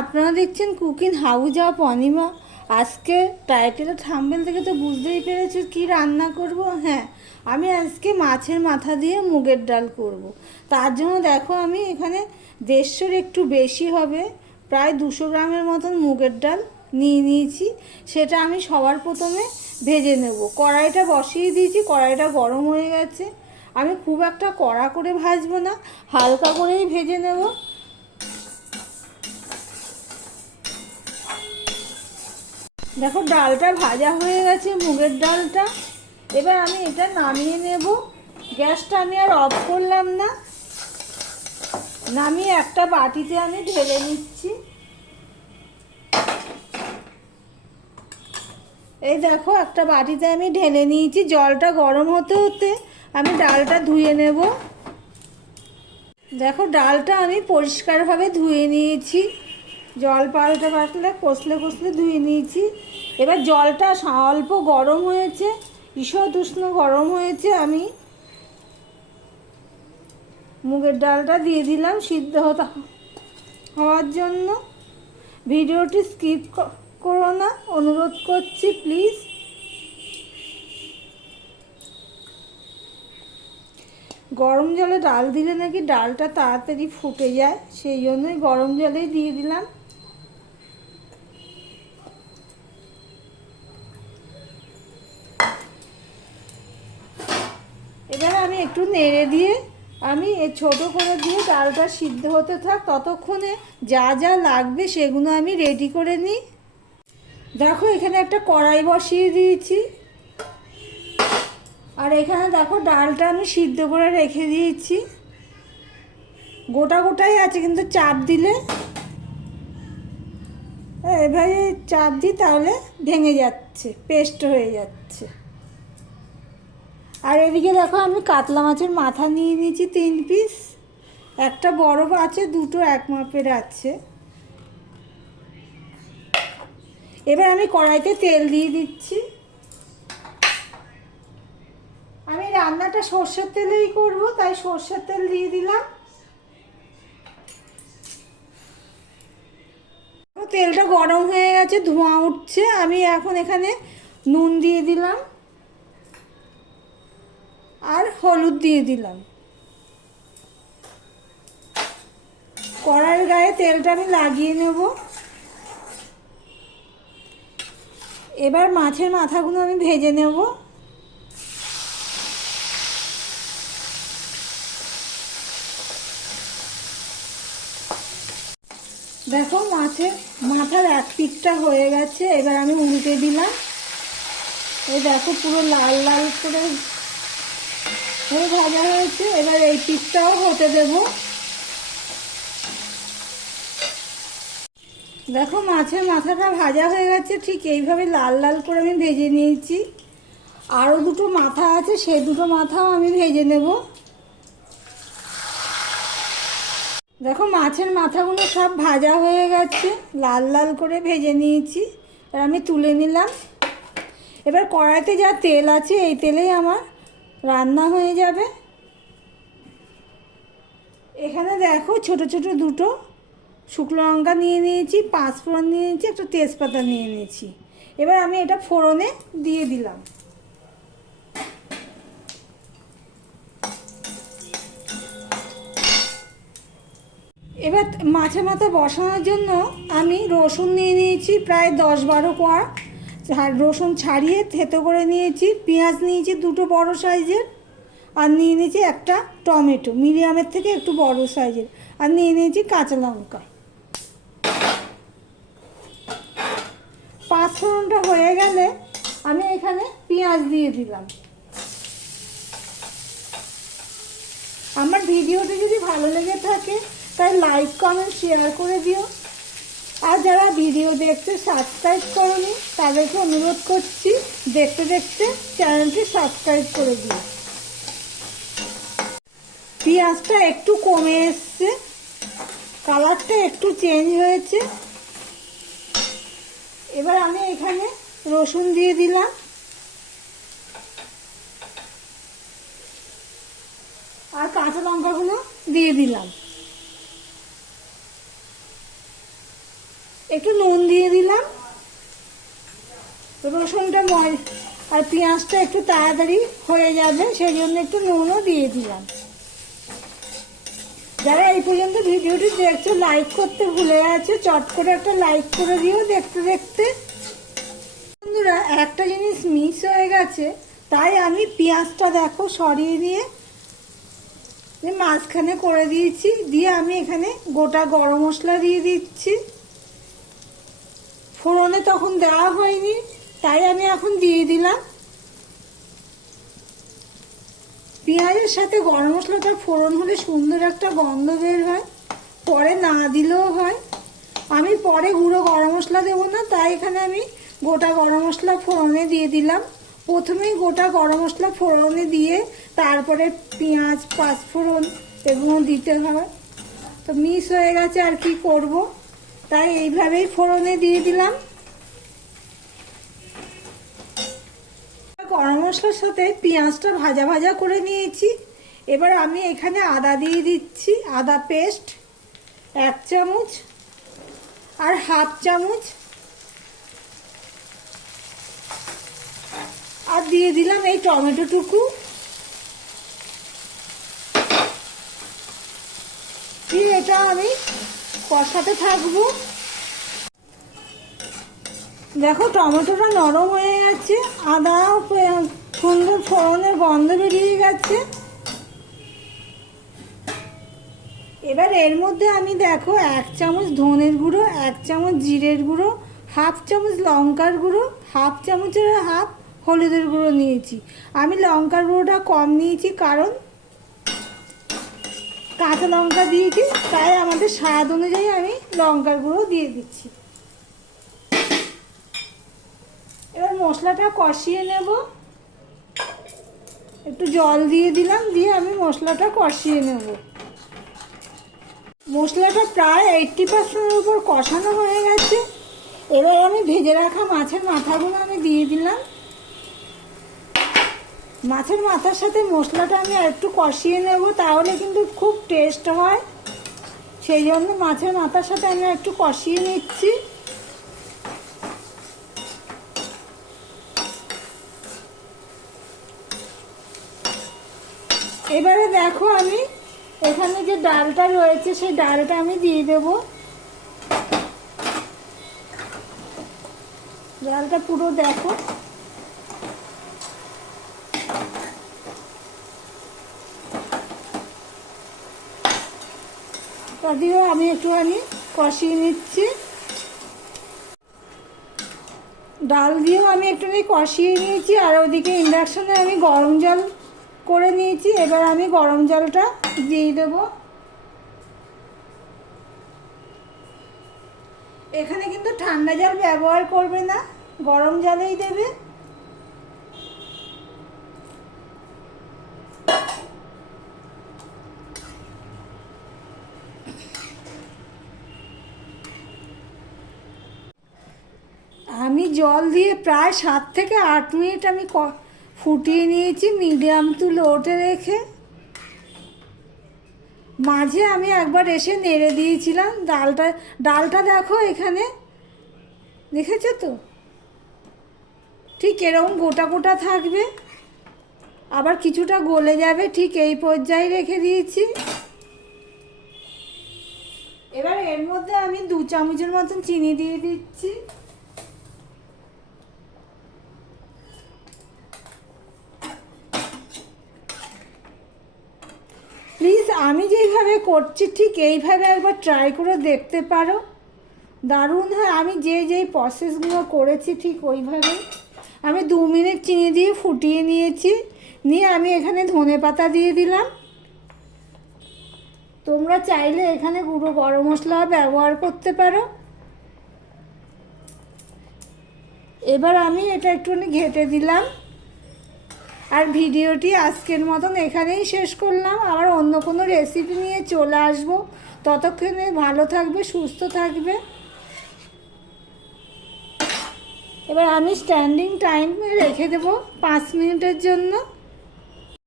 আপনারা দেখছেন cooking house of Anima. আজকে টাইটেলের থাম্বেল থেকে তো বুঝতেই পেরেছি কি রান্না করব? হ্যাঁ আমি আজকে মাছের মাথা দিয়ে মুগের ডাল করব। তার জন্য দেখো আমি এখানে দেড়শোর একটু বেশি হবে, প্রায় দুশো গ্রামের মতন মুগের ডাল নিয়ে নিয়েছি। সেটা আমি সবার প্রথমে ভেজে নেব। কড়াইটা বসিয়ে দিয়েছি, কড়াইটা গরম হয়ে গেছে। আমি খুব একটা কড়া করে ভাজবো না, হালকা করেই ভেজে নেব। দেখো, ডালটা ভাজা হয়ে গেছে, মুগের ডালটা। এবার আমি এটা নামিয়ে নেব। গ্যাসটা আমি আর অফ করলাম না। নামিয়ে একটা বাটিতে আমি ঢেলে নিচ্ছি। এই দেখো, একটা বাটিতে আমি ঢেলে নিয়েছি। জলটা গরম হতে হতে আমি ডালটা ধুয়ে নেব। দেখো, ডালটা আমি পরিষ্কারভাবে ধুয়ে নিয়েছি। জল পাল্টে পাল্টলে কষলে কষলে ধুয়ে নিয়েছি। এবার জলটা অল্প গরম হয়েছে, ঈষৎ উষ্ণ গরম হয়েছে, আমি মুগের ডালটা দিয়ে দিলাম সিদ্ধ হতে, হওয়ার জন্য। ভিডিওটি স্কিপ করো না, অনুরোধ করছি, প্লিজ। গরম জলে ডাল দিলে নাকি ডালটা তাড়াতাড়ি ফুটে যায়, সেই জন্যই গরম জলেই দিয়ে দিলাম এবার আমি একটু নেড়ে দিয়ে আমি এ ছোটো করে দিয়ে ডালটা সিদ্ধ হতে থাক, ততক্ষণে যা যা লাগবে সেগুলো আমি রেডি করে নিই। দেখো, এখানে একটা কড়াই বসিয়ে দিয়েছি। আর এখানে দেখো, ডালটা আমি সিদ্ধ করে রেখে দিয়েছি। গোটা গোটাই আছে, কিন্তু চাপ দিলে এভাবে চাপ দিই তাহলে ভেঙে যাচ্ছে পেস্ট হয়ে যাচ্ছে। আর এদিকে দেখো আমি কাতলা মাছের মাথা নিয়ে নিয়েছি তিন পিস। একটা বড় আছে, দুটো এক মাপের আছে। এবার আমি কড়াইতে তেল দিয়ে দিচ্ছি। আমি রান্নাটা সর্ষের তেলেই করব, তাই সর্ষের তেল দিয়ে দিলাম। তেলটা গরম হয়ে গেছে, ধোঁয়া উঠছে। আমি এখন এখানে নুন দিয়ে দিলাম। হলুদ দিয়ে দিলাম। কড়াইয়ের গায়ে তেলটা আমি লাগিয়ে নেব। এবার মাছের মাথাগুলো আমি ভেজে নেব। দেখো মাছের, মাথার এক পিকটা হয়ে গেছে, এবার আমি উল্টে দিলাম। এই দেখো পুরো লাল লাল করে হয়ে ভাজা হয়েছে, এবার এই পিসটাও হতে দেব। দেখো, মাছের মাথাটা ভাজা হয়ে গেছে, ঠিক এইভাবে লাল লাল করে আমি ভেজে নিয়েছি। আরও দুটো মাথা আছে সেই দুটো মাথাও আমি ভেজে নেব। দেখো, মাছের মাথাগুলো সব ভাজা হয়ে গেছে, লাল লাল করে ভেজে নিয়েছি। আর আমি তুলে নিলাম। এবার কড়াইতে যা তেল আছে, এই তেলেই আমার রান্না হয়ে যাবে। এখানে দেখো ছোট ছোট দুটো শুকনো লঙ্কা নিয়ে নিয়েছি পাঁচ ফোড়ন নিয়ে নিয়েছি, একটা তেজপাতা নিয়ে নিয়েছি। এবার আমি এটা ফোড়নে দিয়ে দিলাম। এবার মাছের মাথা বসানোর জন্য আমি রসুন নিয়ে নিয়েছি, প্রায় দশ বারো কোয়া। রসুন ছাড়িয়ে থেতো করে নিয়েছি, পেঁয়াজ নিয়েছি দুটো বড় সাইজের, আর নিয়ে নিয়েছি একটা টমেটো, মিডিয়ামের থেকে একটু বড় সাইজের, আর নিয়ে নিয়েছি কাঁচা লঙ্কা। পাঁচ ফোড়নটা হয়ে গেলে আমি এখানে পেঁয়াজ দিয়ে দিলাম। আমার ভিডিওটি যদি ভালো লেগে থাকে, তাই লাইক, কমেন্ট, শেয়ার করে দিও। আর যারা ভিডিও দেখতে সাবস্ক্রাইব করনি, তাদেরকে অনুরোধ করছি, দেখতে দেখতে চ্যানেলটি সাবস্ক্রাইব করে দিও। পেঁয়াজটা একটু কমে এসছে কালারটা একটু চেঞ্জ হয়েছে। এবার আমি এখানে রসুন দিয়ে দিলাম। আর কাঁচা লঙ্কাগুলো দিয়ে দিলাম একটু নুন দিয়ে দিলাম রসুনটা ময় আর পেঁয়াজটা একটু তাড়াতাড়ি হয়ে যাবে সেই জন্য একটু নুনও দিয়ে দিলাম। যারা এই পর্যন্ত ভিডিওটি দেখছ, লাইক করতে ভুলে আছে চট করে একটা লাইক করে দিও দেখতে দেখতে। বন্ধুরা, একটা জিনিস মিস হয়ে গেছে, তাই আমি পেঁয়াজটা দেখো সরিয়ে দিয়ে মাঝখানে করে দিয়েছি, দিয়ে আমি এখানে গোটা গরম মশলা দিয়ে দিচ্ছি। ফোড়নে তখন দেওয়া হয়নি। তাই আমি এখন দিয়ে দিলাম। পেঁয়াজের সাথে গরম মশলাটা ফোড়ন হলে সুন্দর একটা গন্ধ বের হয়। পরে না দিলেও হয়। আমি পরে গুঁড়ো গরম মশলা দেবো না, তাই এখানে আমি গোটা গরম মশলা ফোড়নে দিয়ে দিলাম। প্রথমেই গোটা গরম মশলা ফোড়নে দিয়ে তারপরে পেঁয়াজ, পাঁচফোড়ন এগুলো দিতে হয়। তো মিস হয়ে গেছে আর কি করব। তাই এইভাবেই ফোড়নে দিয়ে দিলাম। গরম মশলার সাথে পেঁয়াজটা ভাজা ভাজা করে নিয়েছি। এবার আমি এখানে আদা দিয়ে দিচ্ছি, আদা পেস্ট, এক চামচ আর হাফ চামচ। আর দিয়ে দিলাম এই টমেটোটুকু। দিয়ে এটা আমি কষাতে থাকব। দেখো, টমেটোটা নরম হয়ে গেছে, আদা সুন্দর ফোড়নের গন্ধ বেরিয়ে গেছে। এবার এর মধ্যে আমি দেখো, এক চামচ ধনের গুঁড়ো, এক চামচ জিরের গুঁড়ো, হাফ চামচ লঙ্কার গুঁড়ো, হাফ চামচের হাফ হলুদের গুঁড়ো নিয়েছি। আমি লঙ্কার গুঁড়োটা কম নিয়েছি কারণ কাঁচা লঙ্কা দিয়েছি, তাই আমাদের স্বাদ অনুযায়ী আমি লঙ্কার গুঁড়ো দিয়ে দিচ্ছি। এবার মশলাটা কষিয়ে নেব। একটু জল দিয়ে দিলাম, দিয়ে আমি মশলাটা কষিয়ে নেব। মশলাটা প্রায় এইটটি পার্সেন্টের উপর কষানো হয়ে গেছে। এবার আমি ভেজে রাখা মাছের মাথাগুলো আমি দিয়ে দিলাম। মাছের মাথার সাথে মশলাটা আমি একটু কষিয়ে নেব, তাহলে কিন্তু খুব টেস্ট হয়। সেই জন্য মাছের মাথার সাথে আমি একটু কষিয়ে নিচ্ছি। এবারে দেখো আমি, এখানে যে ডালটা রয়েছে, সেই ডালটা আমি দিয়ে দেব। ডালটা পুরো দেখো। তা দিয়েও আমি একটুখানি কষিয়ে নিচ্ছি। ডাল দিয়েও আমি একটুখানি কষিয়ে নিয়েছি, আর ওদিকে ইন্ডাকশনে আমি গরম জল করে নিয়েছি, এবার আমি গরম জলটা দিয়ে দেব। এখানে কিন্তু ঠান্ডা জল ব্যবহার করবে না, গরম জলেই দেবে। আমি জল দিয়ে প্রায় সাত থেকে আট মিনিট আমি ফুটিয়ে নিয়েছি, মিডিয়াম টু লোটে রেখে। মাঝে আমি একবার এসে নেড়ে দিয়েছিলাম, ডালটা ডালটা দেখো এখানে। দেখেছ তো? ঠিক এরকম গোটা গোটা থাকবে। আবার কিছুটা গলে যাবে, ঠিক এই পর্যায়ে রেখে দিয়েছি। এবার এর মধ্যে আমি দু চামচের মতন চিনি দিয়ে দিচ্ছি প্লিজ আমি যেইভাবে করছি, ঠিক এইভাবে একবার ট্রাই করে দেখতে পারো। দারুণ হয়, আমি যে যেই প্রসেসগুলো করেছি ঠিক ওইভাবে। আমি দু মিনিট চিনি দিয়ে ফুটিয়ে নিয়েছি, নিয়ে আমি এখানে ধনে পাতা দিয়ে দিলাম। তোমরা চাইলে এখানে গুঁড়ো গরম মশলা ব্যবহার করতে পারো। এবার আমি এটা একটুখানি ঘেটে দিলাম। আর ভিডিওটি আজকের মতন এখানেই শেষ করলাম। আবার অন্য কোনো রেসিপি নিয়ে চলে আসব। ততক্ষণে ভালো থাকবে, সুস্থ থাকবে। এবার আমি স্ট্যান্ডিং টাইম রেখে দেবো পাঁচ মিনিটের জন্য।